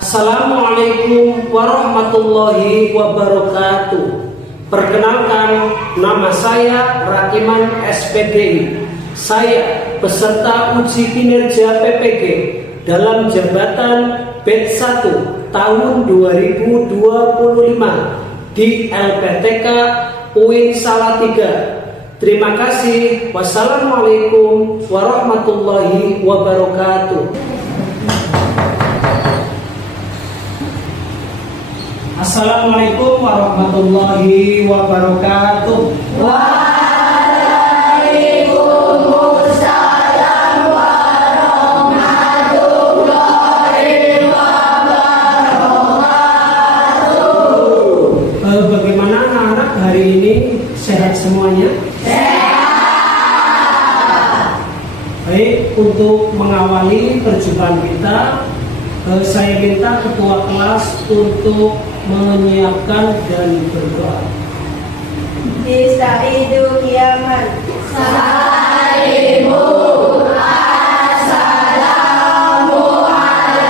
Assalamualaikum warahmatullahi wabarakatuh. Perkenalkan, nama saya Rakiman SPDI. Saya peserta uji kinerja PPG dalam jabatan batch 1 tahun 2025 di LPTK UIN Salatiga. Terima kasih. Wassalamualaikum warahmatullahi wabarakatuh. Assalamualaikum warahmatullahi wabarakatuh. Waalaikumsalam warahmatullahi wabarakatuh. Bagaimana anak-anak hari ini? Sehat semuanya? Sehat. Baik, untuk mengawali perjumpaan kita, saya minta ketua kelas untuk menyiapkan dan berdoa. Istaizu kiaman. Salimu.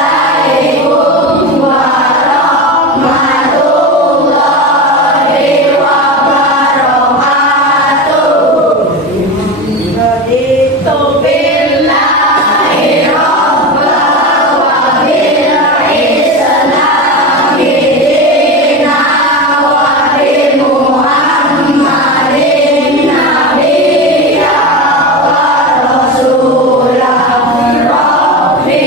Assalamualaikum warahmatullahi wabarakatuh. Raditu billahi rabban wa bil islami dinan wa bi Muhammadin nabiyya wa rasulah. Rabbi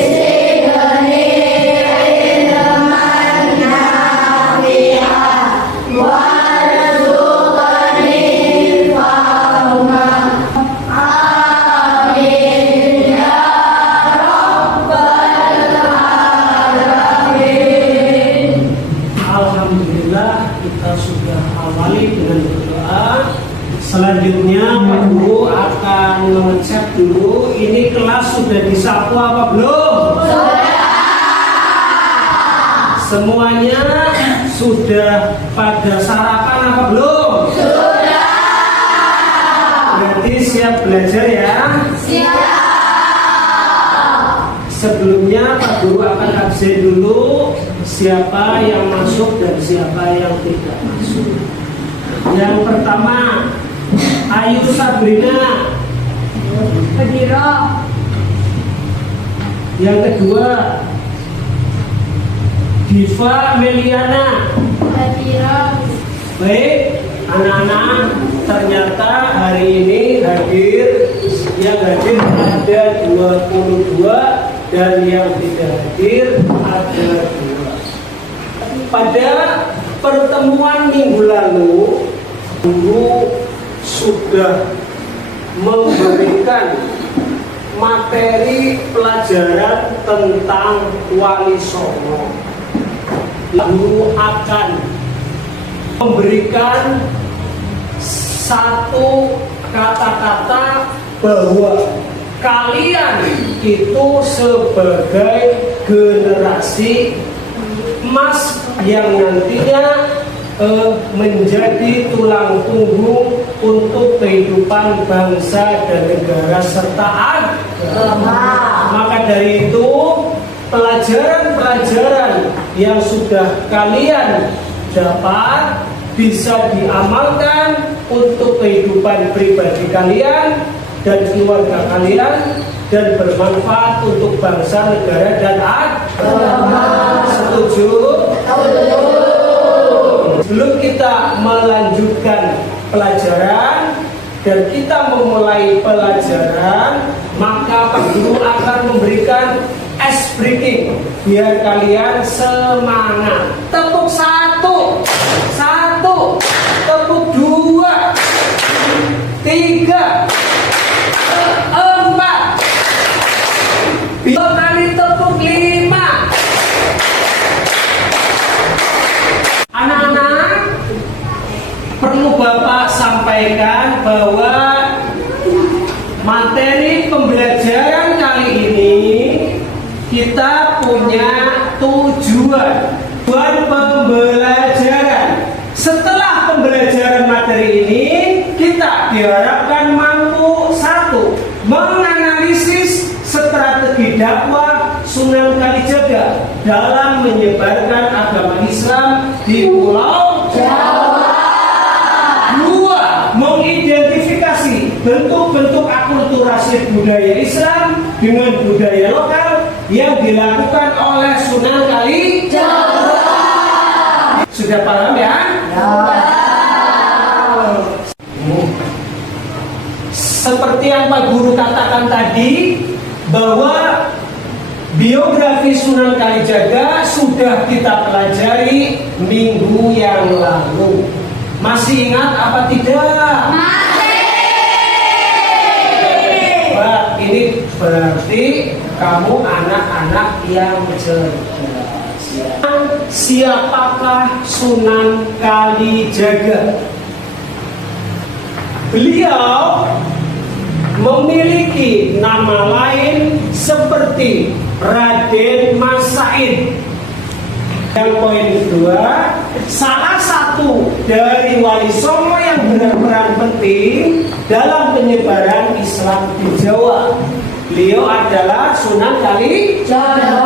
zidni ilman nafi'an warzuqni fahma. Amin ya rabbal alamin. Alhamdulillah, kita sudah awali dengan berdoa. Selanjutnya Pak Guru akan mengecek dulu ini kelas sudah disapu apa belum? Semuanya sudah pada sarapan apa belum? Berarti siap belajar ya? Sebelumnya Pak Guru akan absen dulu siapa yang masuk dan siapa yang tidak masuk. Yang pertama, Ayu Sabrina. Hadira. Yang kedua, Diva Meliana. Hadira. Baik, anak-anak, ternyata hari ini yang hadir ada 22 dan yang tidak hadir ada 2. Pada pertemuan minggu lalu, Guru sudah memberikan materi pelajaran tentang Wali Songo. Guru akan memberikan satu kata-kata bahwa kalian itu sebagai generasi emas yang nantinya menjadi tulang punggung untuk kehidupan bangsa dan negara serta agama. Maka dari itu, pelajaran-pelajaran yang sudah kalian dapat bisa diamalkan untuk kehidupan pribadi kalian dan keluarga kalian dan bermanfaat untuk bangsa, negara, dan agama. Setuju? Sebelum kita melanjutkan pelajaran dan kita memulai pelajaran, maka Pak Guru akan memberikan ice breaking biar kalian semangat. Tepuk 1, tepuk 2, 3, 4, bisa kali tepuk 5. Anak-anak, perlu Bapak sampaikan bahwa materi pembelajaran kali ini kita punya tujuan pembelajaran. Setelah pembelajaran materi ini, kita diharapkan mampu: 1. Menganalisis strategi dakwah Sunan Kalijaga dalam menyebarkan agama Islam di Pulau Jawa. 2. Mengidentifikasi bentuk-bentuk akulturasi budaya Islam dengan budaya lokal yang dilakukan oleh Sunan Kalijaga. Sudah paham ya? Seperti yang Pak Guru katakan tadi, bahwa biografi Sunan Kalijaga sudah kita pelajari minggu yang lalu. Masih ingat apa tidak? Wah, ini berarti kamu anak-anak yang cerdas. Siapakah Sunan Kalijaga? Beliau memiliki nama lain seperti Raden Mas Said. Yang poin kedua, salah satu dari wali songo yang berperan penting dalam penyebaran Islam di Jawa. Beliau adalah Sunan Kalijaga.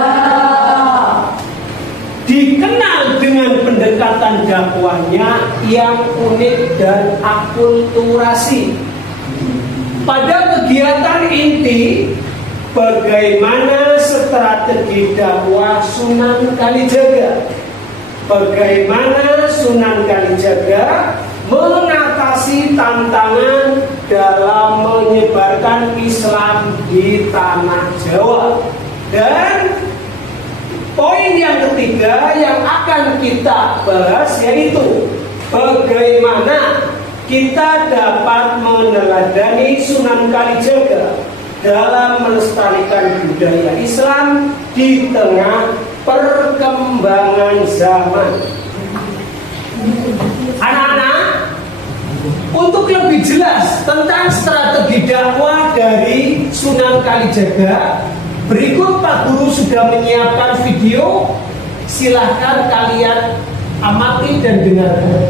Dikenal dengan pendekatan dakwahnya yang unik dan akulturasi. Pada kegiatan inti, bagaimana strategi dakwah Sunan Kalijaga? Bagaimana Sunan Kalijaga mengatasi tantangan dalam menyebarkan Islam di tanah Jawa? Dan poin yang ketiga yang akan kita bahas yaitu bagaimana kita dapat meneladani Sunan Kalijaga dalam melestarikan budaya Islam di tengah perkembangan zaman. Anak-anak, untuk lebih jelas tentang strategi dakwah dari Sunan Kalijaga, berikut Pak Guru sudah menyiapkan video. Silahkan kalian amati dan dengarkan.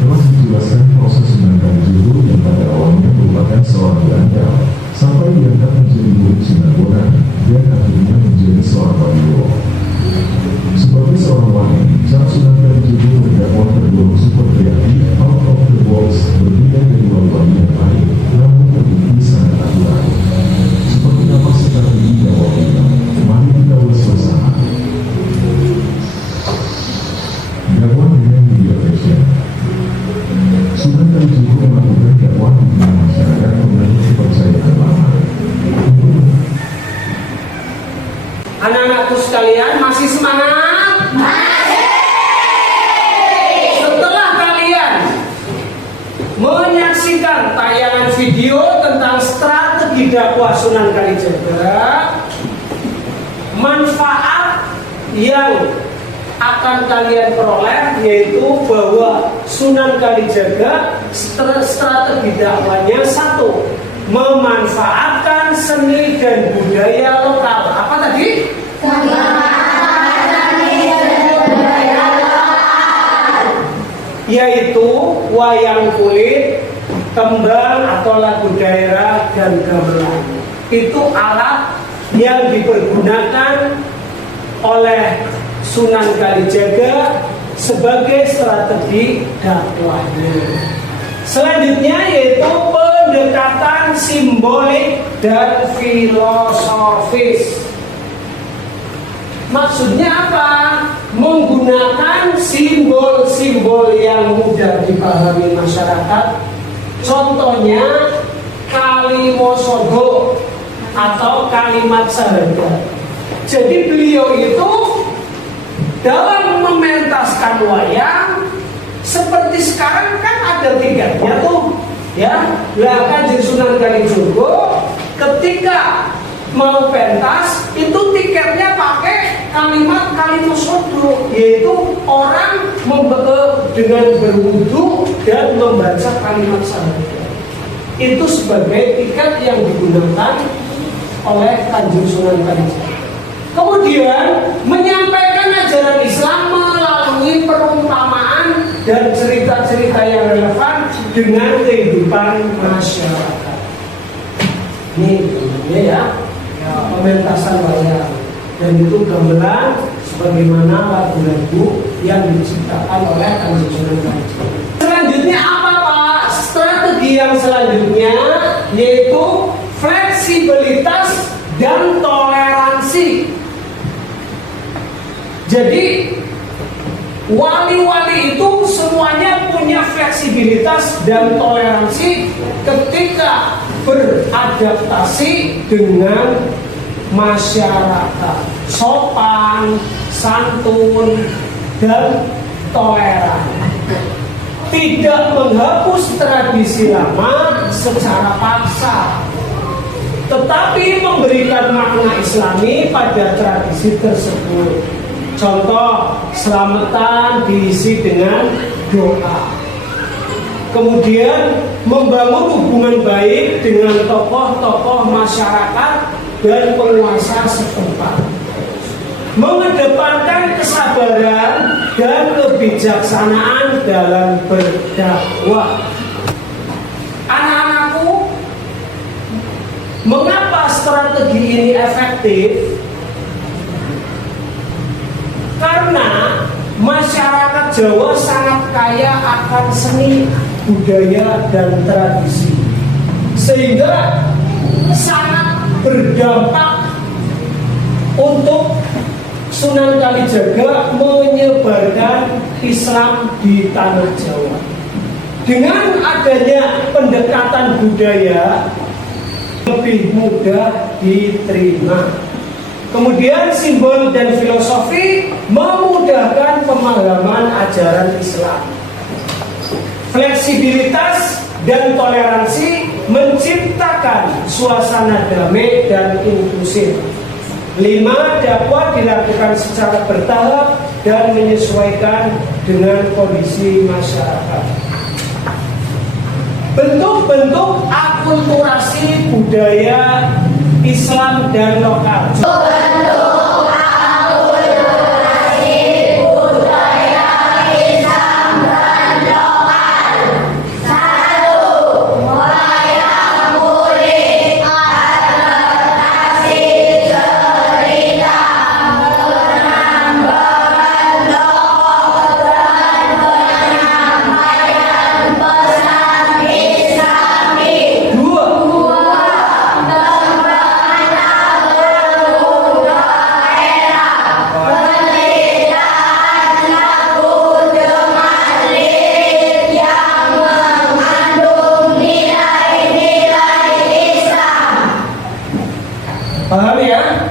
Telah menjelaskan proses Sunan Kalijogo yang pada awalnya merupakan seorang gelandang sampai diangkat menjadi murid Sunan Bonang dan akhirnya menjadi seorang waliwo. Sebagai seorang wali, Cap Sunan Kalijogo berdakwah tergolong super kreatif, out of the box, berbeda dari wali-wali yang lain, namun terbukti sangat akurat. Seperti apa strategi dakwah kita? Mari kita ulas bersama. Dakwah dengan media fashion. Sunan Kalijogo melakukan dakwah di tengah masyarakat mengenai kepercayaan lama. Anak-anakku sekalian, masih semangat? Masih! Setelah kalian menyaksikan tayangan video tentang strategi dakwah Sunan Kalijaga, manfaat yang akan kalian peroleh yaitu bahwa Sunan Kalijaga strategi dakwahnya satu, memanfaatkan seni dan budaya lokal. Apa tadi? Yaitu wayang kulit, kembang atau lagu daerah dan gamelan. Itu alat yang dipergunakan oleh Sunan Kalijaga sebagai strategi dakwahnya. Selanjutnya yaitu pendekatan simbolik dan filosofis. Maksudnya apa? Menggunakan simbol-simbol yang mudah dipahami masyarakat. Contohnya Kalimosodo atau kalimat sahaja. Jadi beliau itu dalam mementaskan wayang seperti sekarang kan ada tiketnya tuh, ya. Lah Kanjeng Sunan Kalijogo ketika mau pentas itu tiketnya pakai kalimat Kalimosodo, yaitu orang dengan berwudu dan membaca kalimat syahadat. Itu sebagai tiket yang digunakan oleh Kanjeng Sunan Kalijogo. Kemudian menyampaikan ajaran Islam melalui perumpamaan dan cerita-cerita yang relevan dengan kehidupan masyarakat. Ini ya, pementasan wayang, dan itu gamelan sebagaimana lagu-lagu yang diciptakan oleh Kanjeng Sunan. Selanjutnya apa Pak? Strategi yang selanjutnya yaitu fleksibilitas dan toleransi. Jadi wali-wali itu semuanya punya fleksibilitas dan toleransi ketika beradaptasi dengan masyarakat, sopan, santun, dan toleran. Tidak menghapus tradisi lama secara paksa, tetapi memberikan makna Islami pada tradisi tersebut. Contoh, selamatan diisi dengan doa. Kemudian membangun hubungan baik dengan tokoh-tokoh masyarakat dan penguasa setempat. Mengedepankan kesabaran dan kebijaksanaan dalam berdakwah. Anak-anakku, mengapa strategi ini efektif? Karena masyarakat Jawa sangat kaya akan seni, budaya, dan tradisi, sehingga sangat berdampak untuk Sunan Kalijaga menyebarkan Islam di tanah Jawa. Dengan adanya pendekatan budaya lebih mudah diterima. Kemudian simbol dan filosofi memudahkan pemahaman ajaran Islam. Fleksibilitas dan toleransi menciptakan suasana damai dan inklusif. 5. Dakwah dilakukan secara bertahap dan menyesuaikan dengan kondisi masyarakat. Bentuk-bentuk akulturasi budaya Islam dan lokal. Paham ya?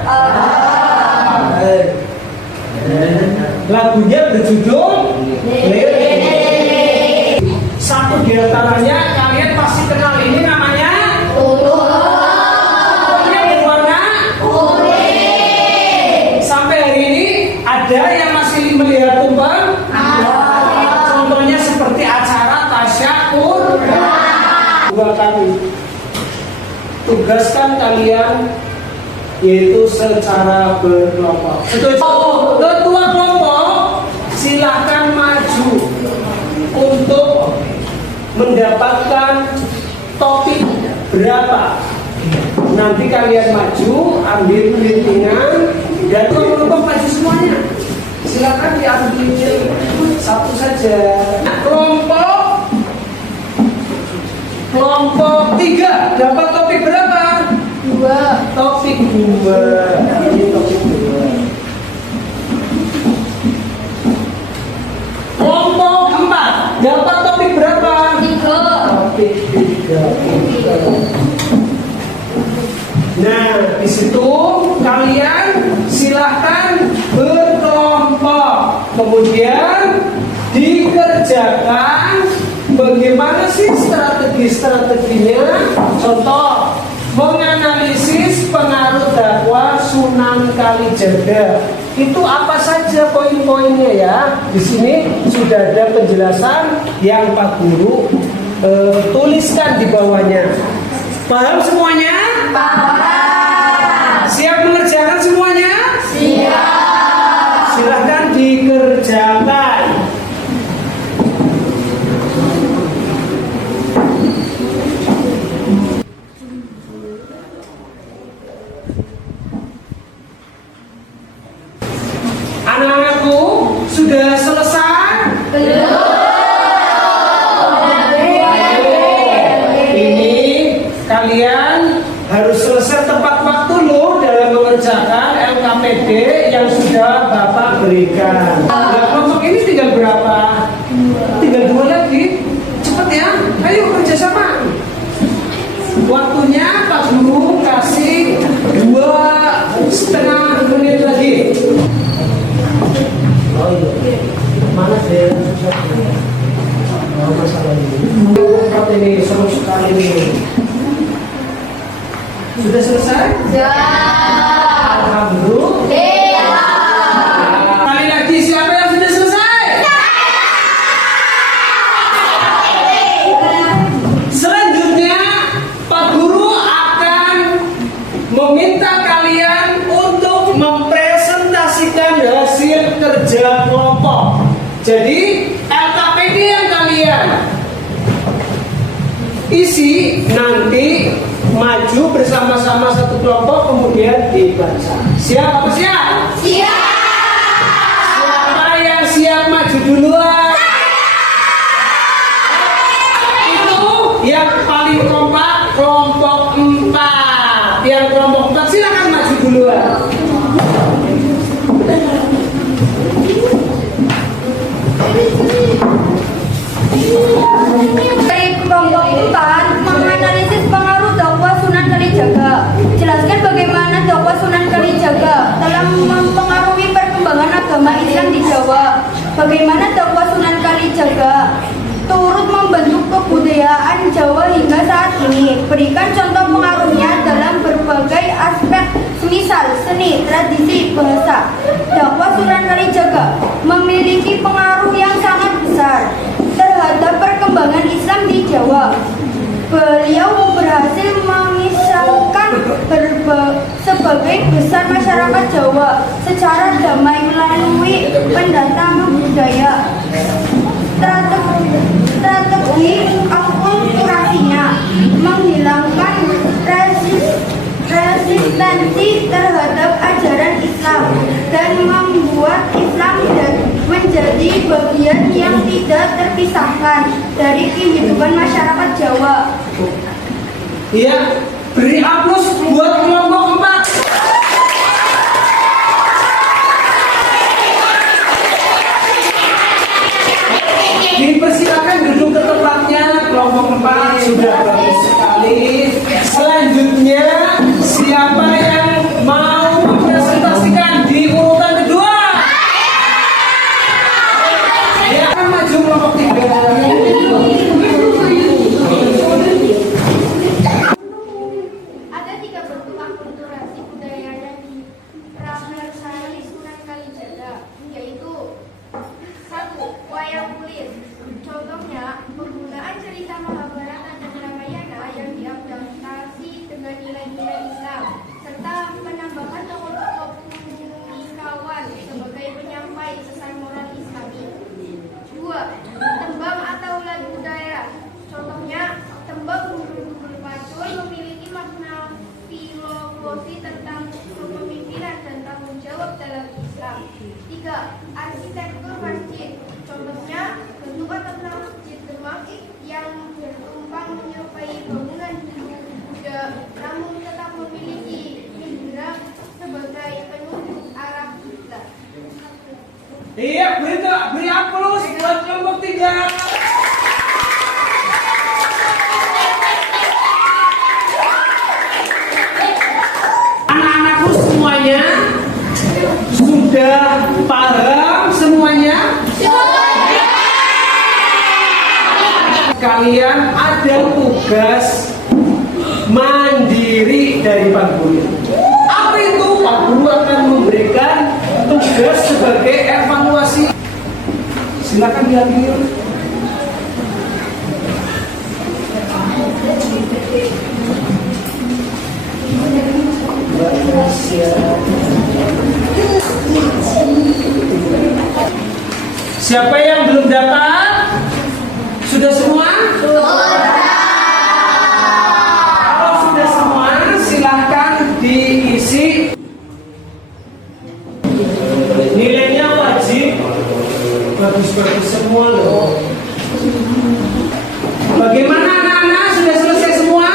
Lagunya berjudul Lirik. Satu diantaranya kalian pasti kenal, ini namanya yang berwarna kuning. Sampai hari ini ada yang masih melihat tumbang? Contohnya seperti acara tasyakur. Dua kali tugaskan kalian yaitu secara berkelompok. Ketua kelompok silahkan maju untuk mendapatkan topik berapa. Nanti kalian maju, ambil pelintingan, dan kelompok maju semuanya. Silahkan diambil satu saja. Kelompok 3 dapat topik berapa? 2. Topik 2. Ini topik 2. Kelompok 4 dapat topik berapa? 3. Topik 3. Nah, di situ kalian silahkan berkelompok, kemudian dikerjakan bagaimana sih strategi-strateginya. Contoh, menganalisis pengaruh dakwah Sunan Kalijaga. Itu apa saja poin-poinnya ya? Di sini sudah ada penjelasan yang Pak Guru tuliskan di bawahnya. Paham semuanya? Paham. Siap mengerjakan semuanya? Siap. Silahkan dikerjakan. kalian harus selesai tepat waktu loh dalam mengerjakan LKPD yang sudah Bapak berikan. Nah, kelompok ini tinggal berapa? Tinggal 2 lagi. Cepat ya, ayo kerjasama. Waktunya Pak Guru kasih 2,5 menit lagi. Oh iya, mana sih? Masalah ini seru sekali ini. Sudah selesai? Ya. Alhamdulillah. Kali lagi siapa yang sudah selesai? Selanjutnya Pak Guru akan meminta kalian untuk mempresentasikan hasil kerja kelompok. Jadi LKPD yang kalian isi nanti maju bersama-sama satu kelompok kemudian dibaca. Siap apa siap? Siap. Siapa yang siap maju duluan? Itu yang paling kompak kelompok 4. Yang kelompok 4 silakan maju duluan. Dari kelompok 4 menganalisis pengaruh dakwah Sunan Kalijaga. Jelaskan bagaimana dakwah Sunan Kalijaga telah mempengaruhi perkembangan agama Islam di Jawa. Bagaimana dakwah Sunan Kalijaga turut membentuk kebudayaan Jawa hingga saat ini. Berikan contoh pengaruhnya dalam berbagai aspek, semisal seni, tradisi, bahasa. Dakwah Sunan Kalijaga memiliki pengaruh yang sangat besar terhadap perkembangan Islam di Jawa. Beliau berhasil mengisahkan sebagai besar masyarakat Jawa secara damai melalui pendataan budaya. Strategi akulturasinya menghilangkan resistensi terhadap ajaran Islam dan membuat Islam menjadi bagian yang tidak terpisahkan dari kehidupan masyarakat Jawa. Iya, beri aplaus buat kelompok 4. Dipersilakan duduk ke tempatnya. Kelompok 4 sudah bagus sekali. Selanjutnya siapa yang mau mempresentasikan di urutan kedua? Ya, maju kelompok 3. Ada 3 bentuk akulturasi budaya yang diprakarsai Sunan Kalijaga, yaitu 1. Wayang kulit. Contohnya, penggunaan cerita Mahabharata dan Ramayana yang diadaptasi dengan nilai-nilai Islam, serta penambahan tokoh-tokoh punikawan sebagai penyampai pesan moral Islami. 2. Tembang atau lagu daerah. Contohnya, tembang Bubur Pacul memiliki makna filosofi tentang kepemimpinan dan tanggung jawab dalam Islam. 3. Arsitektur masjid. Contohnya, bentuk atap masjid Demak yang bertumpang menyerupai bangunan Hindu-Buddha, namun tetap memiliki mihrab sebagai penunjuk arah kiblat. Iya, beri aplaus buat kelompok 3. Anak-anakku semuanya sudah paham semuanya? Kalian ada tugas mandiri dari Pak Guru. Apa itu? Pak Guru akan memberikan tugas sebagai evaluasi. Silakan diambil. Siapa yang belum dapat? Sudah semua? Kalau sudah semua, silahkan diisi. Nilainya wajib bagus-bagus semua loh. Bagaimana anak-anak? Sudah selesai semua?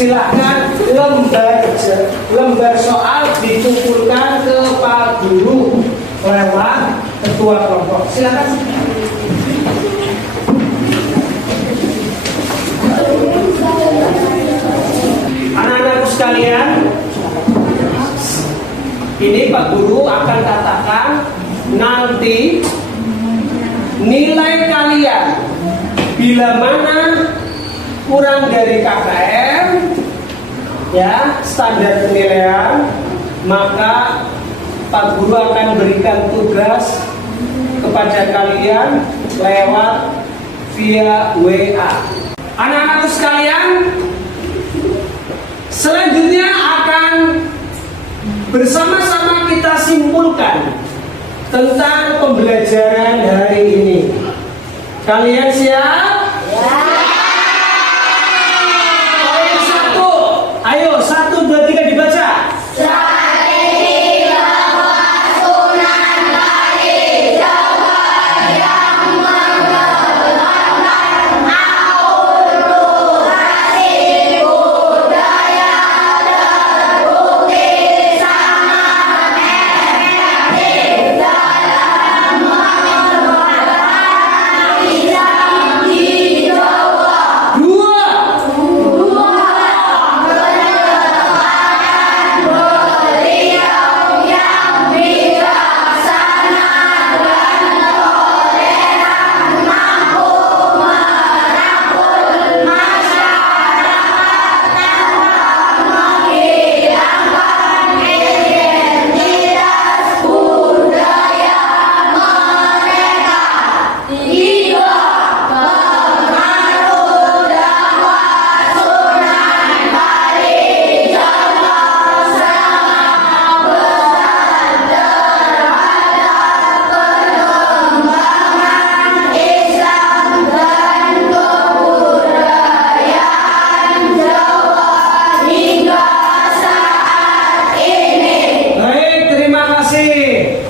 Silahkan lembar soal dikumpulkan ke Pak Guru lewat ketua kelompok. Silakan. Anak-anakku sekalian, ini Pak Guru akan katakan nanti nilai kalian bila mana kurang dari KKM ya, standar penilaian, maka Pak Guru akan berikan tugas kepada kalian lewat via WA. Anak-anakku sekalian, selanjutnya akan bersama-sama kita simpulkan tentang pembelajaran hari ini. Kalian siap? Poin 1. Ayo, 1, 2, 3 dibaca.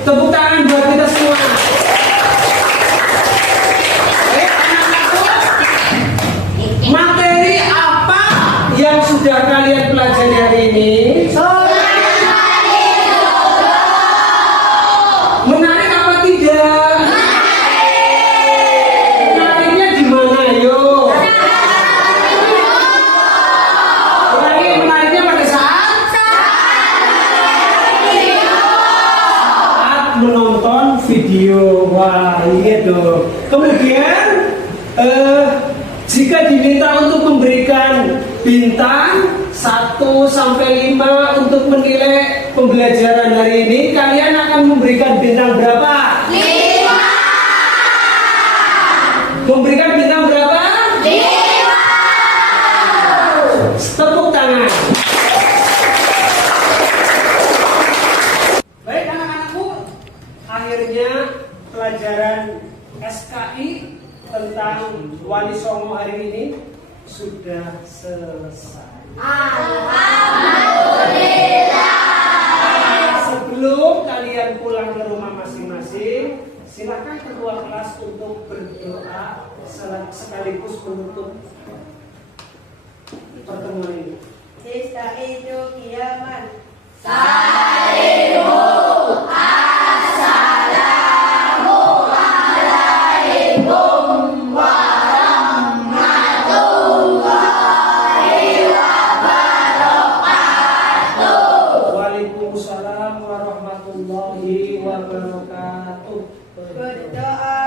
Tepuk tangan buat kita semua. Materi apa yang sudah kalian pelajari hari ini? Menarik apa tidak? Menariknya di mana, yuk? Menariknya pada saat menonton video. Wah, iya dong. Kemudian jika diminta untuk memberikan bintang 1 sampai 5 untuk menilai pembelajaran hari ini, kalian akan memberikan bintang berapa? 5. Memberikan bintang berapa? 5. Tepuk tangan. Baik anak-anakku, akhirnya pelajaran SKI tentang Wali Songo hari ini sudah selesai. Alhamdulillah. Sebelum kalian pulang ke rumah masing-masing, silakan ketua kelas untuk berdoa sekaligus menutup pertemuan ini. Istaizu kiaman. Salimu. Assalamualaikum warahmatullahi wabarakatuh. Waalaikumsalam warahmatullahi wabarakatuh. Berdoa